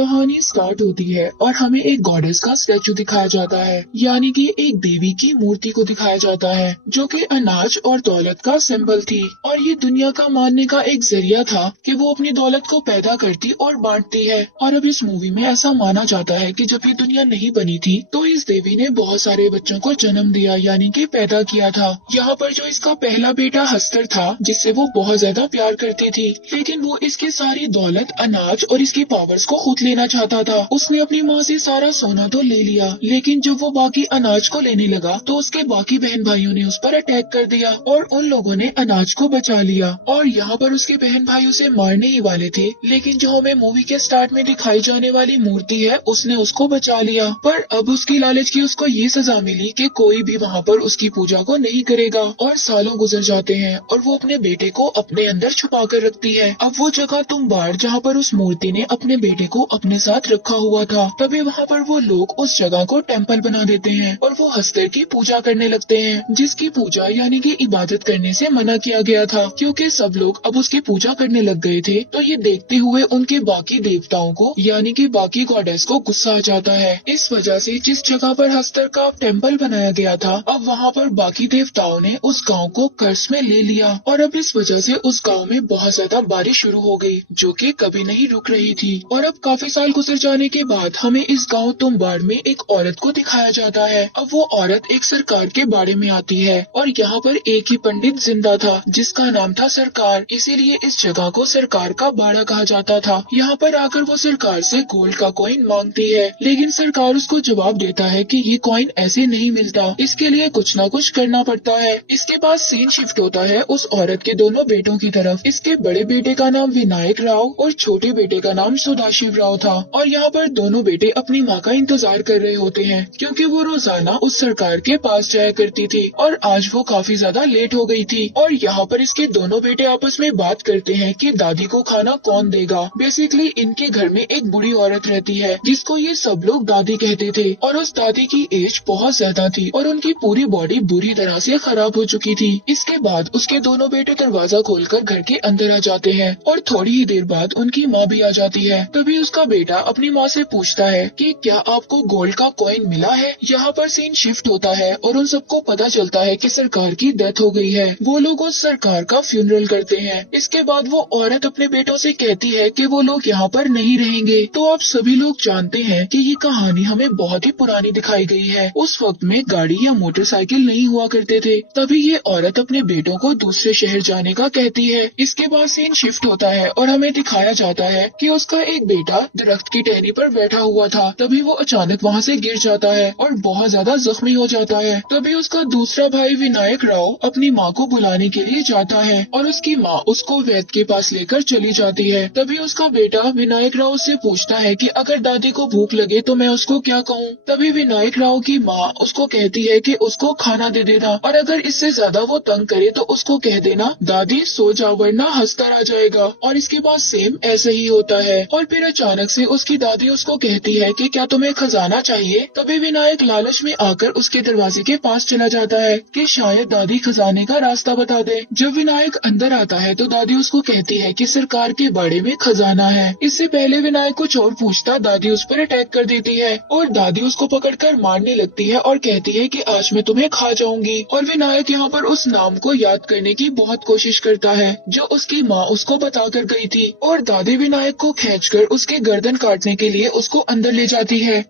कहानी स्टार्ट होती है और हमें एक गॉडेस का स्टैचू दिखाया जाता है, यानी कि एक देवी की मूर्ति को दिखाया जाता है जो कि अनाज और दौलत का सिंबल थी। और ये दुनिया का मानने का एक जरिया था कि वो अपनी दौलत को पैदा करती और बांटती है। और अब इस मूवी में ऐसा माना जाता है कि जब ये दुनिया नहीं बनी थी तो इस देवी ने बहुत सारे बच्चों को जन्म दिया, यानी कि पैदा किया था। यहाँ पर जो इसका पहला बेटा हस्तर था, जिससे वो बहुत ज्यादा प्यार करती थी, लेकिन वो इसकी सारी दौलत, अनाज और इसकी पावर्स को खुद लेना चाहता था। उसने अपनी माँ से सारा सोना तो ले लिया, लेकिन जब वो बाकी अनाज को लेने लगा तो उसके बाकी बहन भाइयों ने उस पर अटैक कर दिया और उन लोगों ने अनाज को बचा लिया। और यहाँ पर उसके बहन भाई उसे मारने ही वाले थे, लेकिन जो हमें मूवी के स्टार्ट में दिखाई जाने वाली मूर्ति है उसने उसको बचा लिया। पर अब उसकी लालच की उसको ये सजा मिली कि कोई भी वहाँ पर उसकी पूजा को नहीं करेगा। और सालों गुजर जाते हैं और वो अपने बेटे को अपने अंदर छुपा कर रखती है। अब वो जगह तुम्बाड़ जहाँ पर उस मूर्ति ने अपने बेटे को अपने साथ रखा हुआ था, तभी वहाँ पर वो लोग उस जगह को टेम्पल बना देते हैं और वो हस्तर की पूजा करने लगते हैं, जिसकी पूजा यानी कि इबादत करने से मना किया गया था, क्योंकि सब लोग अब उसकी पूजा करने लग गए थे। तो ये देखते हुए उनके बाकी देवताओं को यानी कि बाकी गॉडेस को गुस्सा आ जाता है। इस वजह से जिस जगह पर हस्तर का टेम्पल बनाया गया था, अब वहाँ पर बाकी देवताओं ने उस गाँव को कर्ज में ले लिया और अब इस वजह से उस गाँव में बहुत ज्यादा बारिश शुरू हो गई, जो कि कभी नहीं रुक रही थी। और अब काफी साल गुजर जाने के बाद हमें इस गांव तुम्बाड़ में एक औरत को दिखाया जाता है। अब वो औरत एक सरकार के बाड़े में आती है और यहाँ पर एक ही पंडित जिंदा था जिसका नाम था सरकार, इसीलिए इस जगह को सरकार का बाड़ा कहा जाता था। यहाँ पर आकर वो सरकार से गोल्ड का कॉइन मांगती है, लेकिन सरकार उसको जवाब देता है कि ये कॉइन ऐसे नहीं मिलता, इसके लिए कुछ न कुछ करना पड़ता है। इसके बाद सीन शिफ्ट होता है उस औरत के दोनों बेटों की तरफ। इसके बड़े बेटे का नाम विनायक राव और छोटे बेटे का नाम सदाशिव राव था। और यहाँ पर दोनों बेटे अपनी माँ का इंतजार कर रहे होते हैं, क्योंकि वो रोजाना उस सरकार के पास जाया करती थी और आज वो काफी ज्यादा लेट हो गई थी। और यहाँ पर इसके दोनों बेटे आपस में बात करते हैं कि दादी को खाना कौन देगा। बेसिकली इनके घर में एक बुढ़ी औरत रहती है जिसको ये सब लोग दादी कहते थे, और उस दादी की एज बहुत ज्यादा थी और उनकी पूरी बॉडी बुरी तरह से खराब हो चुकी थी। इसके बाद उसके दोनों बेटे दरवाजा खोलकर घर के अंदर आ जाते हैं और थोड़ी ही देर बाद उनकी माँ भी आ जाती है। तभी उसका बेटा अपनी माँ से पूछता है कि क्या आपको गोल्ड का कॉइन मिला है। यहाँ पर सीन शिफ्ट होता है और उन सबको पता चलता है कि सरकार की डेथ हो गई है। वो लोग उस सरकार का फ्यूनरल करते हैं। इसके बाद वो औरत अपने बेटों से कहती है कि वो लोग यहाँ पर नहीं रहेंगे। तो आप सभी लोग जानते हैं कि ये कहानी हमें बहुत ही पुरानी दिखाई गई है। उस वक्त में गाड़ी या मोटरसाइकिल नहीं हुआ करते थे, तभी ये औरत अपने बेटों को दूसरे शहर जाने का कहती है। इसके बाद सीन शिफ्ट होता है और हमें दिखाया जाता है कि उसका एक बेटा दरख्त की टहनी पर बैठा हुआ था, तभी वो अचानक वहाँ से गिर जाता है और बहुत ज्यादा जख्मी हो जाता है। तभी उसका दूसरा भाई विनायक राव अपनी माँ को बुलाने के लिए जाता है और उसकी माँ उसको वैद्य के पास लेकर चली जाती है। तभी उसका बेटा विनायक राव से पूछता है कि अगर दादी को भूख लगे तो मैं उसको क्या कहूँ। तभी विनायक राव की माँ उसको कहती है कि उसको खाना दे देना, और अगर इससे ज्यादा वो तंग करे तो उसको कह देना दादी सो जाओ वरना हस्तर आ जाएगा। और इसके बाद सेम ऐसे ही होता है। और फिर अचानक से उसकी दादी उसको कहती है कि क्या तुम्हें खजाना चाहिए। तभी विनायक लालच में आकर उसके दरवाजे के पास चला जाता है कि शायद दादी खजाने का रास्ता बता दे। जब विनायक अंदर आता है तो दादी उसको कहती है कि सरकार के बाड़े में खजाना है। इससे पहले विनायक कुछ और पूछता दादी उस पर अटैक कर देती है और दादी उसको पकड़कर मारने लगती है और कहती है कि आज मैं तुम्हें खा जाऊंगी। और विनायक यहाँ पर उस नाम को याद करने की बहुत कोशिश करता है जो उसकी माँ उसको बता कर गई थी, और दादी विनायक को खींचकर उसके गर्दन काटने के लिए उसको अंदर ले जाती है।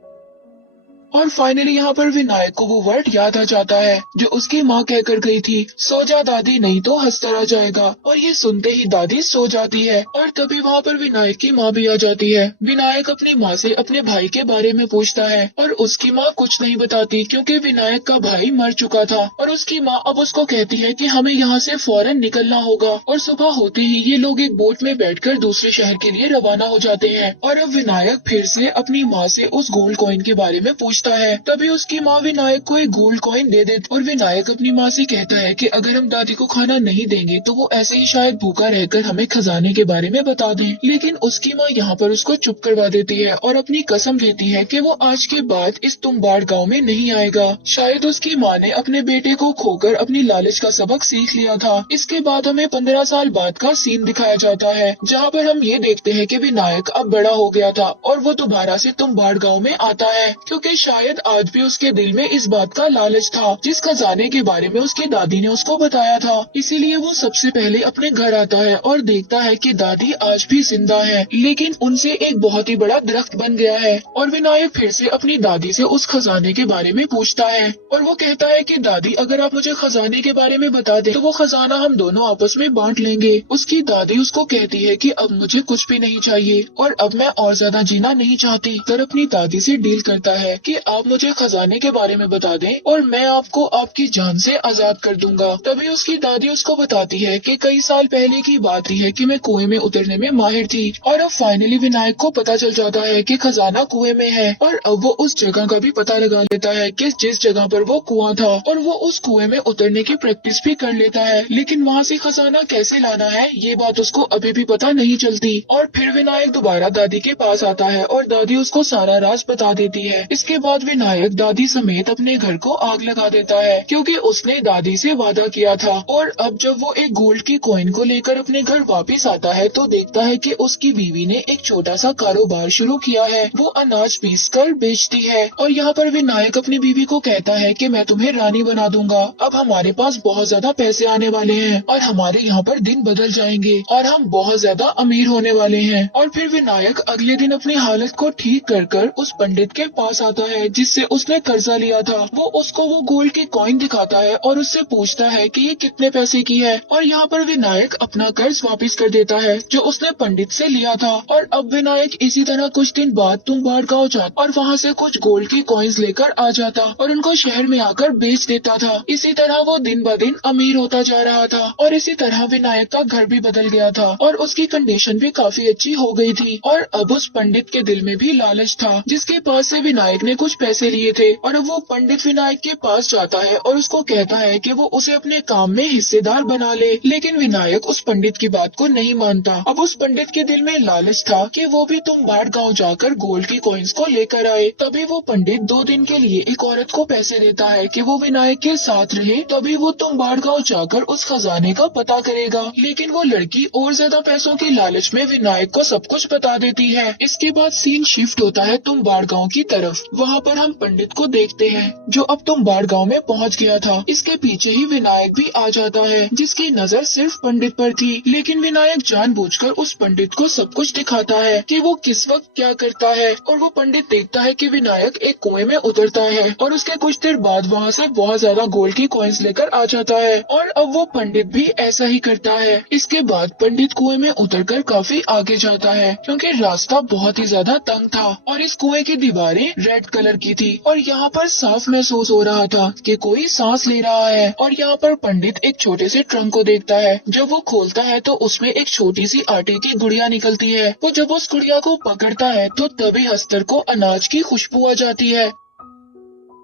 और फाइनली यहाँ पर विनायक को वो वर्ड याद आ जाता है जो उसकी माँ कहकर गई थी, सो जा दादी नहीं तो हस्तर आ जाएगा। और ये सुनते ही दादी सो जाती है और तभी वहाँ पर विनायक की माँ भी आ जाती है। विनायक अपनी माँ से अपने भाई के बारे में पूछता है और उसकी माँ कुछ नहीं बताती, क्योंकि विनायक का भाई मर चुका था। और उसकी माँ अब उसको कहती है कि हमें यहाँ से फौरन निकलना होगा। और सुबह होते ही ये लोग एक बोट में बैठकर दूसरे शहर के लिए रवाना हो जाते हैं। और अब विनायक फिर से अपनी माँ से उस गोल्ड कॉइन के बारे में पूछता पहुंचता है। तभी उसकी माँ विनायक को एक गोल्ड कॉइन दे देती और विनायक अपनी माँ से कहता है कि अगर हम दादी को खाना नहीं देंगे तो वो ऐसे ही शायद भूखा रहकर हमें खजाने के बारे में बता दें। लेकिन उसकी माँ यहाँ पर उसको चुप करवा देती है और अपनी कसम देती है कि वो आज के बाद इस तुम्बाड़ गाँव में नहीं आएगा। शायद उसकी माँ ने अपने बेटे को खोकर अपनी लालच का सबक सीख लिया था। इसके बाद हमें 15 साल बाद का सीन दिखाया जाता है, जहाँ पर हम ये देखते हैं कि विनायक अब बड़ा हो गया था और वो दोबारा से तुम्बाड़ गाँव में आता है, क्योंकि शायद आज भी उसके दिल में इस बात का लालच था जिस खजाने के बारे में उसकी दादी ने उसको बताया था। इसीलिए वो सबसे पहले अपने घर आता है और देखता है कि दादी आज भी जिंदा है, लेकिन उनसे एक बहुत ही बड़ा दरख्त बन गया है। और विनायक फिर से अपनी दादी से उस खजाने के बारे में पूछता है और वो कहता है कि दादी अगर आप मुझे खजाने के बारे में बता दें तो वो खजाना हम दोनों आपस में बांट लेंगे। उसकी दादी उसको कहती है कि अब मुझे कुछ भी नहीं चाहिए और अब मैं और ज्यादा जीना नहीं चाहती। तर अपनी दादी से डील करता है कि आप मुझे खजाने के बारे में बता दें और मैं आपको आपकी जान से आजाद कर दूंगा। तभी उसकी दादी उसको बताती है कि कई साल पहले की बात ही है कि मैं कुएं में उतरने में माहिर थी और अब फाइनली विनायक को पता चल जाता है कि खजाना कुएं में है और अब वो उस जगह का भी पता लगा लेता है कि जिस जगह पर वो कुआं था और वो उस कुएं में उतरने की प्रैक्टिस भी कर लेता है। लेकिन वहाँ से खजाना कैसे लाना है ये बात उसको अभी भी पता नहीं चलती। और फिर विनायक दोबारा दादी के पास आता है और दादी उसको सारा राज बता देती है। इसके बाद विनायक दादी समेत अपने घर को आग लगा देता है क्योंकि उसने दादी से वादा किया था। और अब जब वो एक गोल्ड की कॉइन को लेकर अपने घर वापस आता है तो देखता है कि उसकी बीवी ने एक छोटा सा कारोबार शुरू किया है। वो अनाज पीस कर बेचती है और यहाँ पर विनायक अपनी बीवी को कहता है कि मैं तुम्हें रानी बना दूंगा। अब हमारे पास बहुत ज्यादा पैसे आने वाले हैं और हमारे यहाँ पर दिन बदल जाएंगे और हम बहुत ज्यादा अमीर होने वाले हैं। और फिर विनायक अगले दिन अपनी हालत को ठीक कर उस पंडित के पास आता है जिससे उसने कर्जा लिया था। वो उसको वो गोल्ड की कॉइन दिखाता है और उससे पूछता है कि ये कितने पैसे की है और यहाँ पर विनायक अपना कर्ज वापस कर देता है जो उसने पंडित से लिया था। और अब विनायक इसी तरह कुछ दिन बाद तुम्बाड़ गाँव जाता और वहाँ से कुछ गोल्ड की कॉइन्स लेकर आ जाता और उनको शहर में आकर बेच देता था। इसी तरह वो दिन ब दिन अमीर होता जा रहा था और इसी तरह विनायक का घर भी बदल गया था और उसकी कंडीशन भी काफी अच्छी हो गई थी। और अब उस पंडित के दिल में भी लालच था जिसके पास से विनायक ने कुछ पैसे लिए थे और अब वो पंडित विनायक के पास जाता है और उसको कहता है कि वो उसे अपने काम में हिस्सेदार बना ले। लेकिन विनायक उस पंडित की बात को नहीं मानता। अब उस पंडित के दिल में लालच था कि वो भी तुम्बाड़ गाँव जाकर गोल्ड की कॉइन्स को लेकर आए। तभी वो पंडित 2 दिन के लिए एक औरत को पैसे देता है कि वो विनायक के साथ रहे, तभी वो तुम्बाड़ गाँव जाकर उस खजाने का पता करेगा। लेकिन वो लड़की और ज्यादा पैसों की लालच में विनायक को सब कुछ बता देती है। इसके बाद सीन शिफ्ट होता है तुम्बाड़ गाँव की तरफ। वहाँ पर हम पंडित को देखते हैं जो अब तुम्बाड़ गाँव में पहुँच गया था। इसके पीछे ही विनायक भी आ जाता है जिसकी नजर सिर्फ पंडित पर थी। लेकिन विनायक जानबूझकर उस पंडित को सब कुछ दिखाता है कि वो किस वक्त क्या करता है। और वो पंडित देखता है कि विनायक एक कुएं में उतरता है और उसके कुछ देर बाद वहाँ से बहुत ज्यादा गोल्ड की कॉइन्स लेकर आ जाता है और अब वो पंडित भी ऐसा ही करता है। इसके बाद पंडित कुएं में उतरकर काफी आगे जाता है क्योंकि रास्ता बहुत ही ज्यादा तंग था और इस कुएं की दीवारें रेड कलर की थी और यहाँ पर साफ महसूस हो रहा था कि कोई सांस ले रहा है। और यहाँ पर पंडित एक छोटे से ट्रंक को देखता है। जब वो खोलता है तो उसमें एक छोटी सी आटे की गुड़िया निकलती है। वो जब उस गुड़िया को पकड़ता है तो तभी हस्तर को अनाज की खुशबू आ जाती है।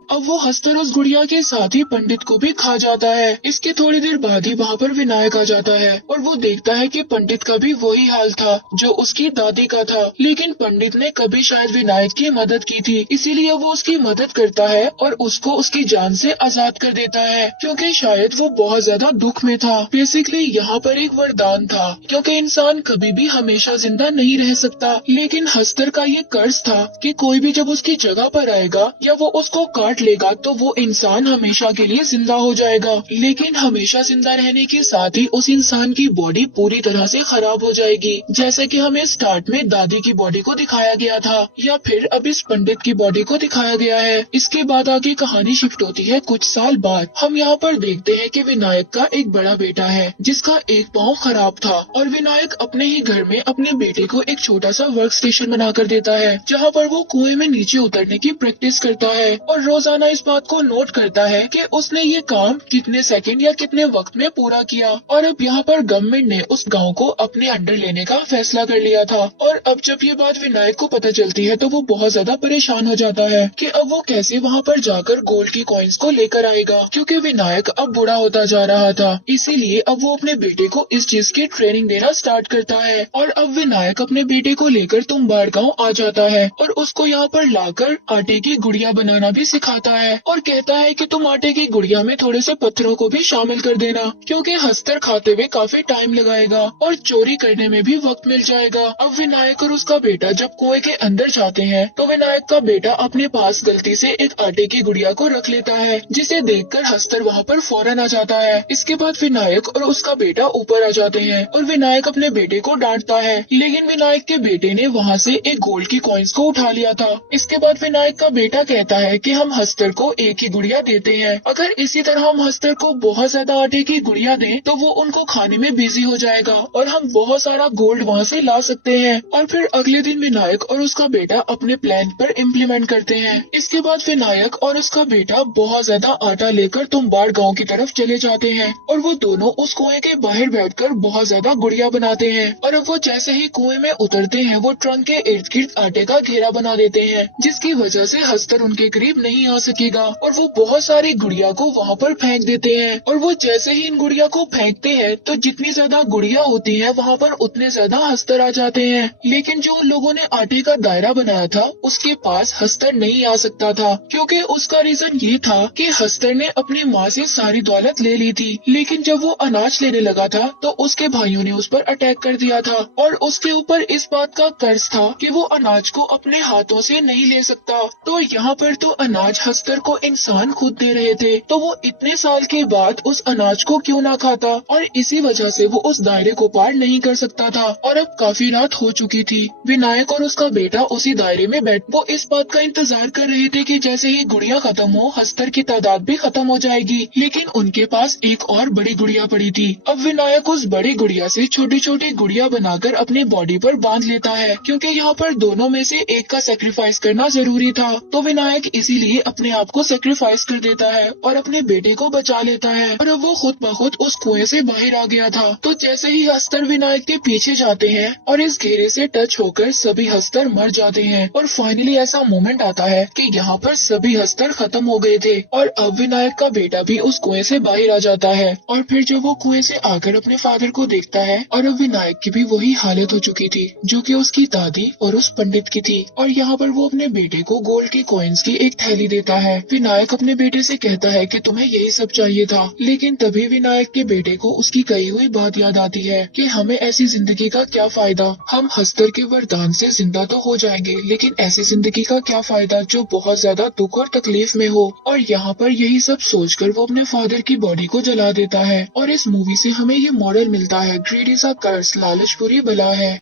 अब वो हंसकर उस गुड़िया के साथ ही पंडित को भी खा जाता है। इसके थोड़ी देर बाद ही वहाँ पर विनायक आ जाता है और वो देखता है कि पंडित का भी वही हाल था जो उसकी दादी का था। लेकिन पंडित ने कभी शायद विनायक की मदद की थी, इसीलिए वो उसकी मदद करता है और उसको उसकी जान से आजाद कर देता है क्योंकि शायद वो बहुत ज्यादा दुख में था। बेसिकली यहाँ पर एक वरदान था क्योंकि इंसान कभी भी हमेशा जिंदा नहीं रह सकता। लेकिन हस्तर का ये कर्ज था कि कोई भी जब उसकी जगह पर आएगा या वो उसको काट लेगा तो वो इंसान हमेशा के लिए जिंदा हो जाएगा। लेकिन हमेशा जिंदा रहने के साथ ही उस इंसान की बॉडी पूरी तरह से खराब हो जाएगी, जैसे कि हमें स्टार्ट में दादी की बॉडी को दिखाया गया था या फिर अब इस पंडित की बॉडी को दिखाया गया है। इसके बाद आगे कहानी शिफ्ट होती है कुछ साल बाद। हम यहाँ पर देखते हैं कि विनायक का एक बड़ा बेटा है जिसका एक पाँव खराब था और विनायक अपने ही घर में अपने बेटे को एक छोटा सा वर्क स्टेशन बनाकर देता है जहाँ पर वो कुएं में नीचे उतरने की प्रैक्टिस करता है और रोज रोजाना इस बात को नोट करता है कि उसने ये काम कितने सेकंड या कितने वक्त में पूरा किया। और अब यहाँ पर गवर्नमेंट ने उस गांव को अपने अंडर लेने का फैसला कर लिया था। और अब जब ये बात विनायक को पता चलती है तो वो बहुत ज्यादा परेशान हो जाता है कि अब वो कैसे वहाँ पर जाकर गोल्ड की कॉइन्स को लेकर आएगा, क्योंकि विनायक अब बूढ़ा होता जा रहा था। इसीलिए अब वो अपने बेटे को इस चीज की ट्रेनिंग देना स्टार्ट करता है। और अब विनायक अपने बेटे को लेकर तुम्बाड़ गाँव आ जाता है और उसको यहाँ पर लाकर आटे की गुड़िया बनाना भी सिखाता है और कहता है कि तुम आटे की गुड़िया में थोड़े से पत्थरों को भी शामिल कर देना, क्योंकि हस्तर खाते हुए काफी टाइम लगाएगा और चोरी करने में भी वक्त मिल जाएगा। अब विनायक और उसका बेटा जब कुएं के अंदर जाते हैं तो विनायक का बेटा अपने पास गलती से एक आटे की गुड़िया को रख लेता है, जिसे देखकर हस्तर वहाँ पर फौरन आ जाता है। इसके बाद विनायक और उसका बेटा ऊपर आ जाते हैं और विनायक अपने बेटे को डांटता है, लेकिन विनायक के बेटे ने वहाँ से एक गोल्ड की कॉइन्स को उठा लिया था। इसके बाद विनायक का बेटा कहता है कि हम हस्तर को एक ही गुड़िया देते हैं, अगर इसी तरह हम हस्तर को बहुत ज्यादा आटे की गुड़िया दें तो वो उनको खाने में बिजी हो जाएगा और हम बहुत सारा गोल्ड वहाँ से ला सकते हैं। और फिर अगले दिन विनायक और उसका बेटा अपने प्लान पर इम्प्लीमेंट करते हैं। इसके बाद विनायक और उसका बेटा बहुत ज्यादा आटा लेकर तुम्बाड़ गाँव की तरफ चले जाते हैं और वो दोनों उस कुएं के बाहर बैठकर बहुत ज्यादा गुड़िया बनाते हैं। और अब वो जैसे ही कुएं में उतरते हैं वो ट्रंक के इर्द गिर्द आटे का घेरा बना देते हैं, जिसकी वजह से हस्तर उनके करीब नहीं आ सकेगा और वो बहुत सारी गुड़िया को वहाँ पर फेंक देते हैं। और वो जैसे ही इन गुड़िया को फेंकते हैं तो जितनी ज्यादा गुड़िया होती है वहाँ पर उतने ज्यादा हस्तर आ जाते हैं, लेकिन जो उन लोगों ने आटे का दायरा बनाया था उसके पास हस्तर नहीं आ सकता था, क्योंकि उसका रीजन ये था कि हस्तर ने अपनी माँ से सारी दौलत ले ली थी, लेकिन जब वो अनाज लेने लगा था तो उसके भाइयों ने उस पर अटैक कर दिया था और उसके ऊपर इस बात का कर्ज था कि वो अनाज को अपने हाथों से नहीं ले सकता। तो यहाँ पर तो अनाज हस्तर को इंसान खुद दे रहे थे, तो वो इतने साल के बाद उस अनाज को क्यों ना खाता, और इसी वजह से वो उस दायरे को पार नहीं कर सकता था। और अब काफी रात हो चुकी थी। विनायक और उसका बेटा उसी दायरे में बैठ वो इस बात का इंतजार कर रहे थे कि जैसे ही गुड़िया खत्म हो हस्तर की तादाद भी खत्म हो जाएगी, लेकिन उनके पास एक और बड़ी गुड़िया पड़ी थी। अब विनायक उस बड़ी गुड़िया से छोटी छोटी गुड़िया बनाकर अपने बॉडी पर बांध लेता है, क्योंकि यहाँ पर दोनों में से एक का सेक्रीफाइस करना जरूरी था। तो विनायक इसीलिए अपने आप को सेक्रीफाइस कर देता है और अपने बेटे को बचा लेता है और अब वो खुद ब खुद उस कुएं से बाहर आ गया था। तो जैसे ही हस्तर विनायक के पीछे जाते हैं और इस घेरे से टच होकर सभी हस्तर मर जाते हैं और फाइनली ऐसा मोमेंट आता है कि यहाँ पर सभी हस्तर खत्म हो गए थे और अब विनायक का बेटा भी उस कुएं से बाहर आ जाता है। और फिर जब वो कुएं से आकर अपने फादर को देखता है और अब विनायक की भी वही हालत हो चुकी थी जो कि उसकी दादी और उस पंडित की थी। और यहाँ पर वो अपने बेटे को गोल्ड की कॉइन्स की एक थैली देता है। विनायक अपने बेटे से कहता है कि तुम्हें यही सब चाहिए था, लेकिन तभी विनायक के बेटे को उसकी कही हुई बात याद आती है कि हमें ऐसी जिंदगी का क्या फायदा, हम हस्तर के वरदान से जिंदा तो हो जाएंगे लेकिन ऐसी जिंदगी का क्या फायदा जो बहुत ज्यादा दुख और तकलीफ में हो। और यहाँ पर यही सब सोचकर वो अपने फादर की बॉडी को जला देता है। और इस मूवी से हमें ये मॉडल मिलता है, ग्रीड इज अ कर्स, लालच बुरी बला है।